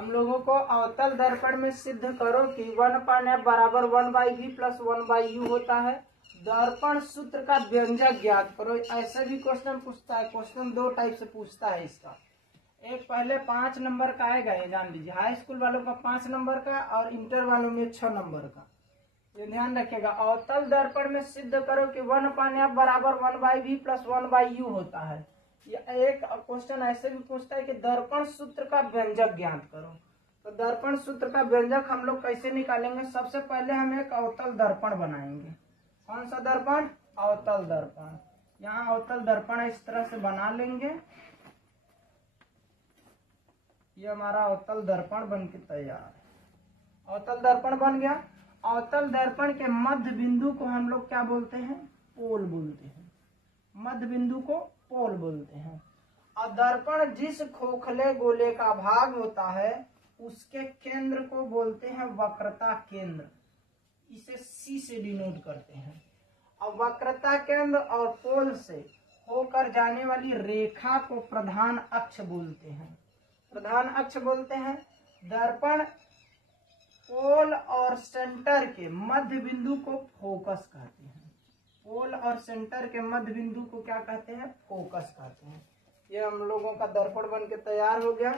हम लोगों को अवतल दर्पण में सिद्ध करो कि 1/f बराबर 1/v प्लस 1/u होता है। दर्पण सूत्र का व्यंजक ज्ञात करो। ऐसे भी क्वेश्चन पूछता है। क्वेश्चन दो टाइप से पूछता है इसका। एक पहले 5 नंबर का आएगा, ये जान लीजिए, हाई स्कूल वालों का 5 नंबर का और इंटर वालों में 6 नंबर का। ये ध्यान रखिएगा। अवतल दर्पण में सिद्ध करो कि 1/f बराबर 1/v प्लस 1/u होता है। एक क्वेश्चन ऐसे भी पूछता है कि दर्पण सूत्र का व्यंजक ज्ञात करो। तो दर्पण सूत्र का व्यंजक हम लोग कैसे निकालेंगे? सबसे पहले हम एक अवतल दर्पण बनाएंगे। कौन सा दर्पण? अवतल दर्पण। यहाँ अवतल दर्पण इस तरह से बना लेंगे। ये हमारा अवतल दर्पण बन के तैयार है। अवतल दर्पण बन गया। अवतल दर्पण के मध्य बिंदु को हम लोग क्या बोलते हैं? पोल बोलते हैं। मध्य बिंदु को पोल बोलते हैं। और दर्पण जिस खोखले गोले का भाग होता है उसके केंद्र को बोलते हैं वक्रता केंद्र। इसे C से डिनोट करते हैं। और वक्रता केंद्र और पोल से होकर जाने वाली रेखा को प्रधान अक्ष बोलते हैं। प्रधान अक्ष बोलते हैं। दर्पण पोल और सेंटर के मध्य बिंदु को फोकस कहते हैं। पोल और सेंटर के मध्य बिंदु को क्या कहते हैं? फोकस कहते हैं। ये हम लोगों का दर्पण बन के तैयार हो गया।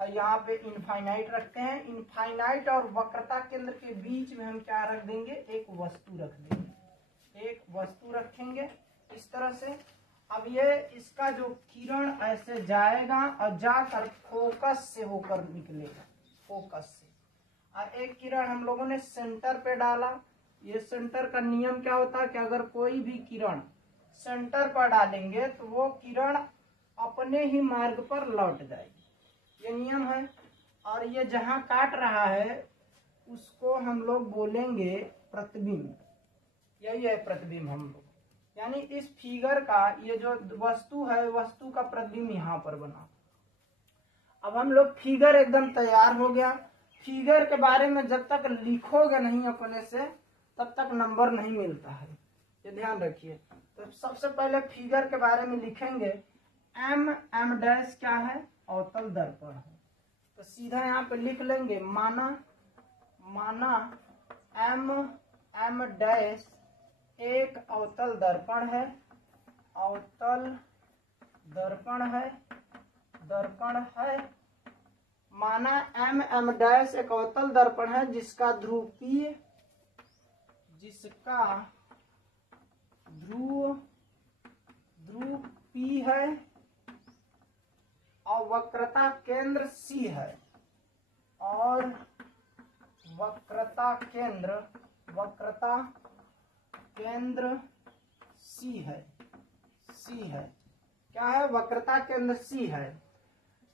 और यहाँ पे इनफाइनाइट रखते हैं। इनफाइनाइट और वक्रता केंद्र के बीच में हम क्या रख देंगे? एक वस्तु रख देंगे। एक वस्तु रखेंगे इस तरह से। अब ये इसका जो किरण ऐसे जाएगा और जाकर फोकस से होकर निकलेगा। फोकस से। और एक किरण हम लोगों ने सेंटर पे डाला। ये सेंटर का नियम क्या होता है कि अगर कोई भी किरण सेंटर पर डालेंगे तो वो किरण अपने ही मार्ग पर लौट जाएगी। ये नियम है। और ये जहां काट रहा है उसको हम लोग बोलेंगे प्रतिबिंब। यही है प्रतिबिंब हम लोग। यानी इस फिगर का ये जो वस्तु है, वस्तु का प्रतिबिंब यहाँ पर बना। अब हम लोग फिगर एकदम तैयार हो गया। फिगर के बारे में जब तक लिखोगे नहीं अपने से तब तक नंबर नहीं मिलता है। ये ध्यान रखिए। तो सबसे पहले फिगर के बारे में लिखेंगे। M डैश क्या है? अवतल दर्पण है। तो सीधा यहाँ पे लिख लेंगे माना M डैश एक अवतल दर्पण है। अवतल दर्पण है। दर्पण है। माना M डैश एक अवतल दर्पण है जिसका ध्रुव P है और वक्रता केंद्र C है। और वक्रता केंद्र C है। क्या है? वक्रता केंद्र C है।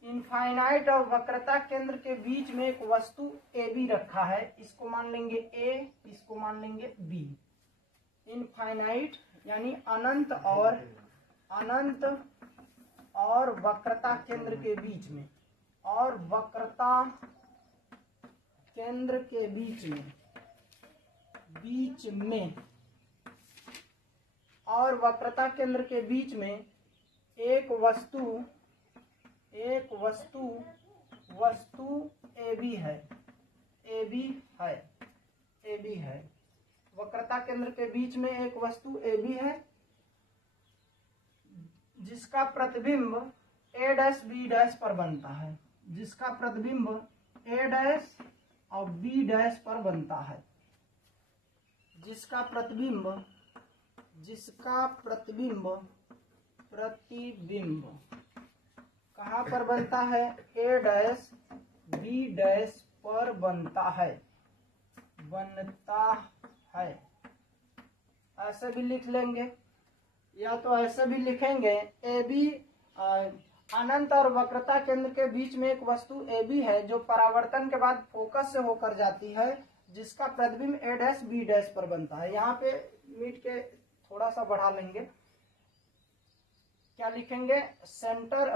इनफाइनाइट और वक्रता केंद्र के बीच में एक वस्तु AB रखा है। इसको मान लेंगे A, इसको मान लेंगे B। इनफाइनाइट यानी अनंत और वक्रता केंद्र के बीच में। और वक्रता केंद्र के बीच में और वक्रता केंद्र के बीच में एक वस्तु AB है। वक्रता केंद्र के बीच में एक वस्तु AB है जिसका प्रतिबिंब A डैश B डैश पर बनता है। जिसका प्रतिबिंब A डैश और B डैश पर बनता है। जिसका प्रतिबिंब कहाँ पर बनता है? A डैश B डैश पर बनता है। ऐसे भी लिख लेंगे या तो ऐसे भी लिखेंगे। AB अनंत और वक्रता केंद्र के बीच में एक वस्तु AB है जो परावर्तन के बाद फोकस से होकर जाती है जिसका प्रतिबिंब A डैश B डैश पर बनता है। यहाँ पे मीट के थोड़ा सा बढ़ा लेंगे। क्या लिखेंगे? सेंटर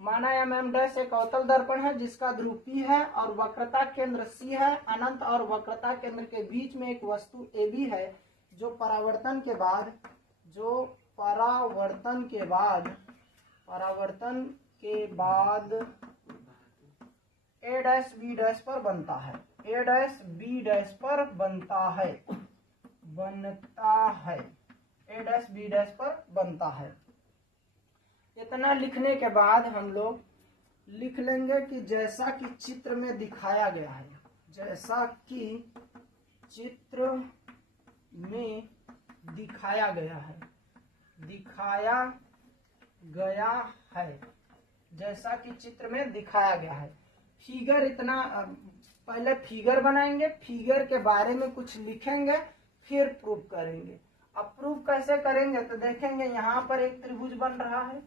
माना M डैश एक अवतल दर्पण है जिसका ध्रुव P है और वक्रता केंद्र C है। अनंत और वक्रता केंद्र के बीच में एक वस्तु AB है जो परावर्तन के बाद ए डैश बी डैश पर बनता है, ए डैश बी डैश पर बनता है, बनता है, ए डैश बी डैश पर बनता है। इतना लिखने के बाद हम लोग लिख लेंगे कि जैसा कि चित्र में दिखाया गया है, जैसा कि चित्र में दिखाया गया है, दिखाया गया है, जैसा कि चित्र में दिखाया गया है। फिगर इतना पहले फिगर बनाएंगे, फिगर के बारे में कुछ लिखेंगे, फिर प्रूफ करेंगे। अब प्रूफ कैसे करेंगे तो देखेंगे, यहाँ पर एक त्रिभुज बन रहा है,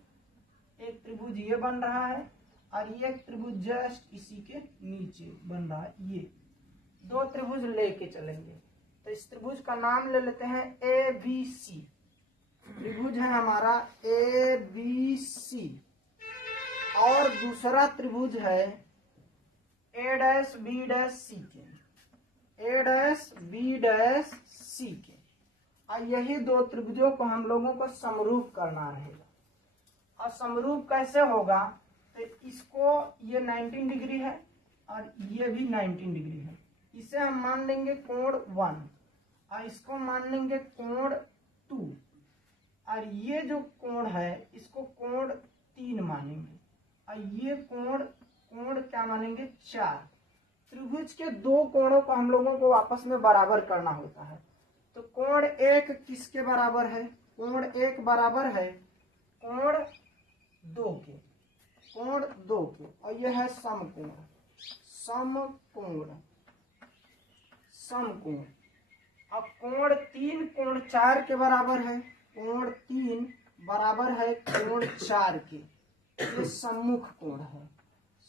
एक त्रिभुज ये बन रहा है, और ये त्रिभुज जस्ट इसी के नीचे बन रहा है। ये दो त्रिभुज लेके चलेंगे, तो इस त्रिभुज का नाम ले लेते हैं ए बी सी। त्रिभुज है हमारा ए बी सी, और दूसरा त्रिभुज है ए डैश बी डैश सी के, ए डैश बी डैश सी के। और यही दो त्रिभुजों को हम लोगों को समरूप करना रहेगा। और समरूप कैसे होगा, तो इसको ये 19 डिग्री है और ये भी 19 डिग्री है, इसे हम मान लेंगे कोण 1, और इसको मान लेंगे कोण 2, और ये जो कोण है इसको कोण 3 मानेंगे, और ये कोण क्या मानेंगे 4। त्रिभुज के दो कोणों को हम लोगों को आपस में बराबर करना होता है। तो कोण 1 किसके बराबर है, कोण 1 बराबर है कोण 2 के, कोण 2 के, और यह है समकोण, समकोण, समकोण। अब कोण 3 कोण 4 के बराबर है, कोण 3 बराबर है कोण 4 के, ये सम्मुख कोण है,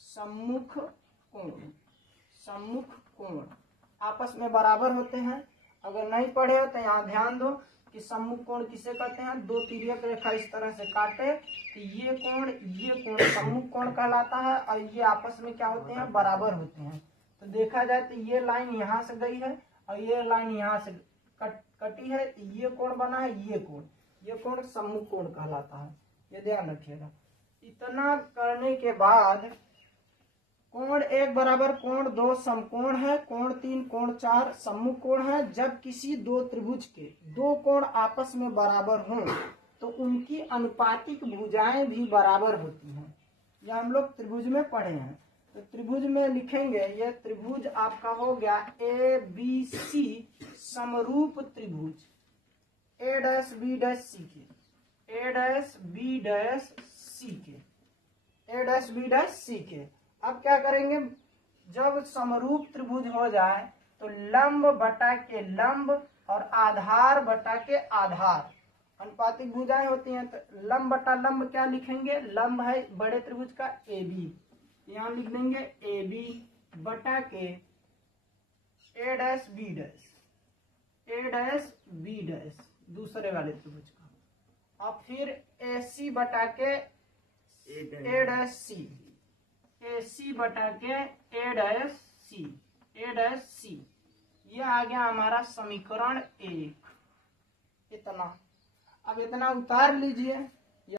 सम्मुख कोण, सम्मुख कोण आपस में बराबर होते हैं। अगर नहीं पढ़े हो तो यहाँ ध्यान दो कि सम्मुख कोण किसे कहते हैं, दो तिर्यक रेखा इस तरह से काटे तो ये कोण सम्मुख कोण कहलाता है, और ये आपस में क्या होते हैं, बराबर होते हैं। तो देखा जाए तो ये लाइन यहाँ से गई है और ये लाइन यहाँ से कटी है, ये कोण बना है, ये कोण सम्मुख कोण कहलाता है, ये ध्यान रखिएगा। इतना करने के बाद कोण 1 बराबर कोण 2 समकोण है, कोण 3 कोण 4 सम्मुख कोण है। जब किसी दो त्रिभुज के दो कोण आपस में बराबर हों तो उनकी अनुपातिक भुजाएं भी बराबर होती हैं। यह हम लोग त्रिभुज में पढ़े हैं। तो त्रिभुज में लिखेंगे, यह त्रिभुज आपका हो गया ए बी सी समरूप त्रिभुज, ए डैश बी डैश सी के, ए डैश बी डैश सी के, ए डैश बी डैश सी के। अब क्या करेंगे, जब समरूप त्रिभुज हो जाए तो लंब बटा के लंब और आधार बटा के आधार, अनुपातिक भुजाएं होती हैं, तो लंब बटा लंब क्या लिखेंगे, लंब है बड़े त्रिभुज का ए बी, यहाँ लिख देंगे ए बी बटा के ए डैश बी डैश, ए डैश बी डैश दूसरे वाले त्रिभुज का, और फिर ए सी बटा के ए डैश सी, ए सी बटा के ए डैश सी, ए डैश सी। यह आ गया हमारा समीकरण 1। इतना, अब इतना उतार लीजिए।